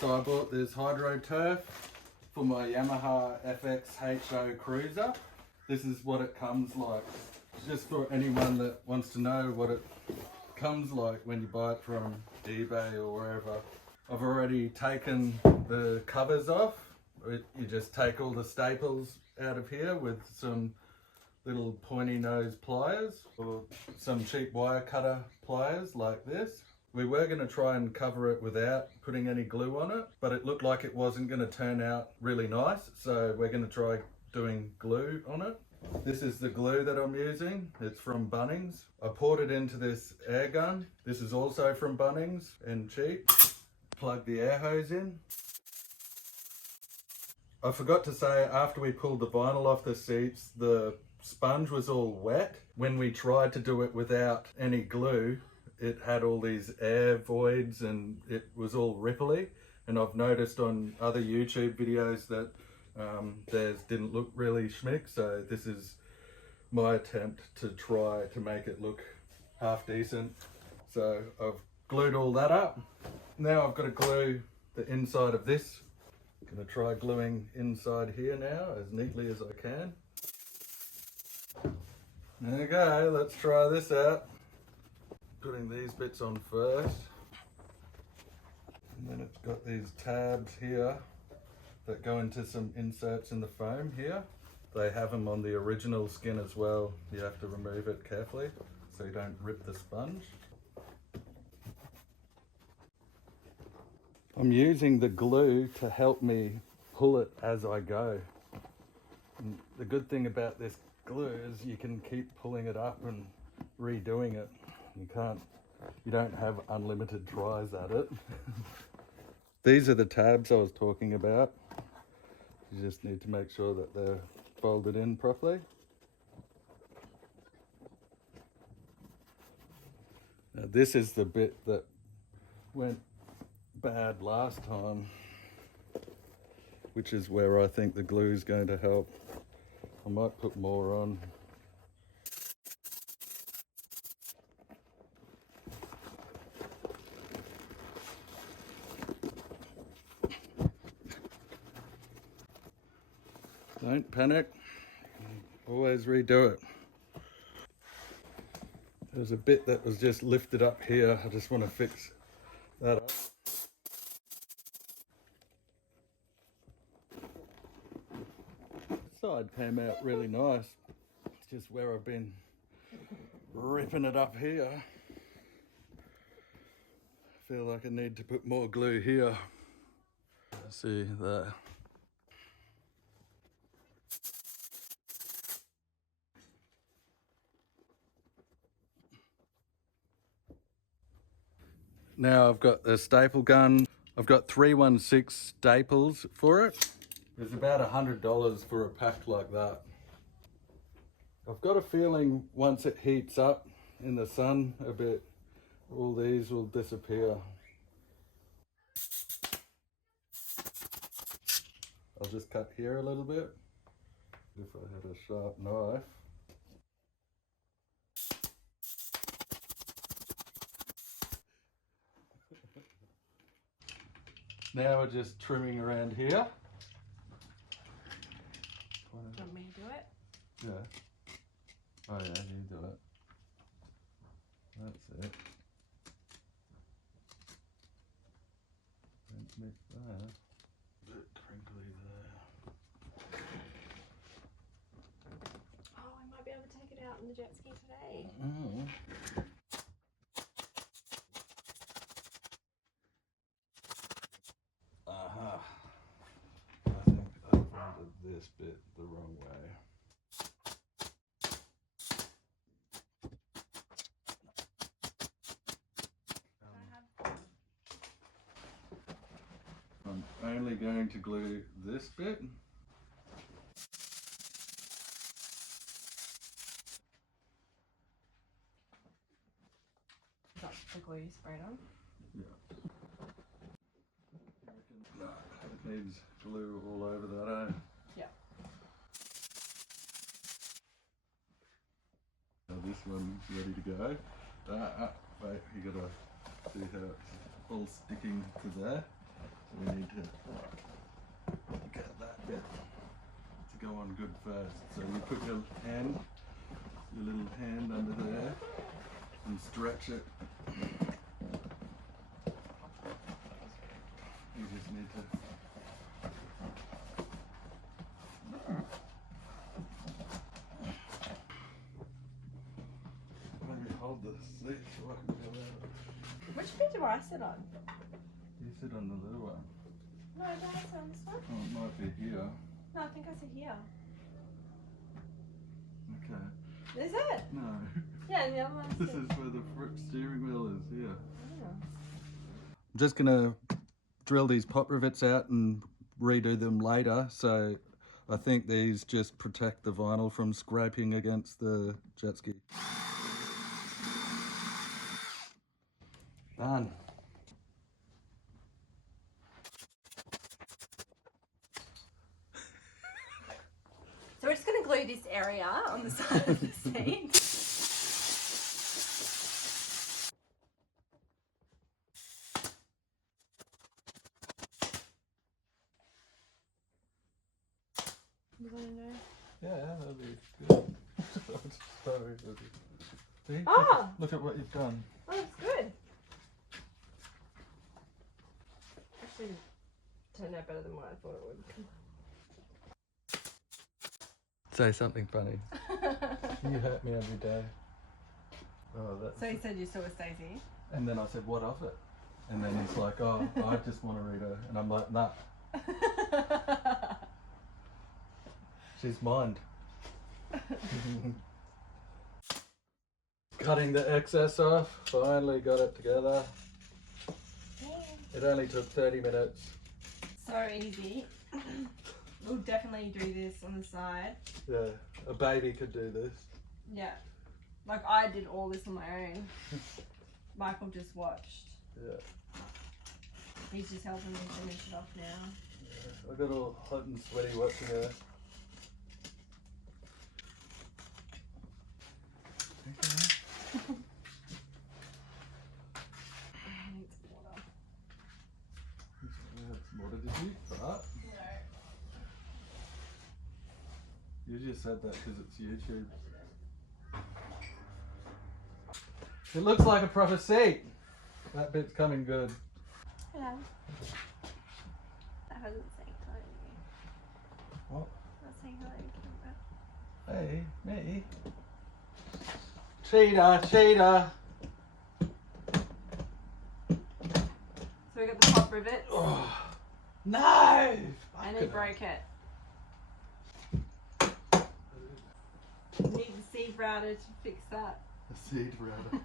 So I bought this Hydro Turf for my Yamaha FX Cruiser. This is what it comes like. Just for anyone that wants to know what it comes like when you buy it from eBay or wherever. I've already taken the covers off. You just take all the staples out of here with some little pointy nose pliers or some cheap wire cutter pliers like this. We were going to try and cover it without putting any glue on it, but it looked like it wasn't going to turn out really nice, so we're going to try doing glue on it. This is the glue that I'm using. It's from Bunnings. I poured it into this air gun. This is also from Bunnings and cheap. Plug the air hose in. I forgot to say, after we pulled the vinyl off the seats, the sponge was all wet. When we tried to do it without any glue, it had all these air voids and it was all ripply. And I've noticed on other YouTube videos that theirs didn't look really schmick. So this is my attempt to try to make it look half decent. So I've glued all that up. Now I've got to glue the inside of this. I'm going to try gluing inside here now as neatly as I can. There you go, let's try this out. Putting these bits on first. And then it's got these tabs here that go into some inserts in the foam here. They have them on the original skin as well. You have to remove it carefully so you don't rip the sponge. I'm using the glue to help me pull it as I go. And the good thing about this glue is you can keep pulling it up and redoing it. You don't have unlimited tries at it. These are the tabs I was talking about. You just need to make sure that they're folded in properly. Now this is the bit that went bad last time, which is where I think the glue is going to help. I might put more on. Don't panic, always redo it. There's a bit that was just lifted up here. I just want to fix that up. This side came out really nice. It's just where I've been ripping it up here. I feel like I need to put more glue here. See there. Now I've got the staple gun. I've got 316 staples for it. It's about $100 for a pack like that. I've got a feeling once it heats up in the sun a bit, all these will disappear. I'll just cut here a little bit. If I had a sharp knife. Now we're just trimming around here. Want me to do it? Yeah. Oh yeah, you do it. That's it. Don't mix that. A bit crinkly there. Oh, I might be able to take it out in the jet ski today. Mm. Aha. I think I folded this bit the wrong way. I'm only going to glue this bit. Got the glue you sprayed on? Yeah. No, it needs glue all over that, eh? Yeah. Now this one's ready to go. Wait, you gotta see how it's all sticking to there. So we need to get that bit to go on good first. So you put your little hand under there and stretch it. You just need to maybe hold the seat so I can go out. Which bit do I sit on? You sit on the little one. No, do I sit on this one? Oh, it might be here. No, I think I sit here. Okay. Is it? No. Yeah, and the other one. This is where the steering wheel is, here. Oh. I'm just gonna drill these pop rivets out and redo them later. So I think these just protect the vinyl from scraping against the jet ski. Done. So we're just going to glue this area on the side of the seat. You want to know? Yeah, that'd be good. Sorry. See? Oh! Look at what you've done. Oh, that's good. Actually, turned out better than what I thought it would. Say something funny. You hurt me every day. Oh, that's... So you said you saw Stacey? And then I said, what of it? And then he's like, oh, I just want to read her. And I'm like, nah. She's mine. Cutting the excess off. Finally got it together. It only took 30 minutes. So easy. We'll definitely do this on the side. Yeah, a baby could do this. Yeah. Like I did all this on my own. Michael just watched. Yeah. He's just helping me finish it off now. Yeah. I got all hot and sweaty watching her. Okay. What did you eat? Right? No. You just said that because it's YouTube. It looks like a proper seat. That bit's coming good. Yeah. That hasn't saying hello to me. What? Not saying hello to Hey, me. Cheetah, cheetah. So we got the top rivet. Oh, no! And he broke it. You need the seed router to fix that. A seed router.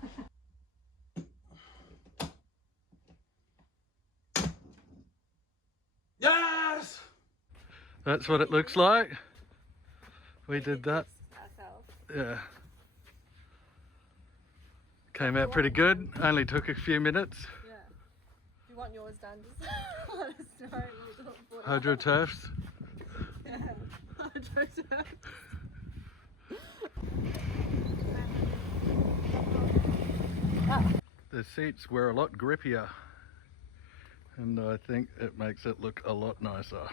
Yes! That's what it looks like. We did that. Ourselves. Yeah. Came out pretty good. Only took a few minutes. Yeah. If you want yours done, just let us know. We'll do it for you. Hydro turfs. Yeah. Hydro turf. The seats were a lot grippier, and I think it makes it look a lot nicer.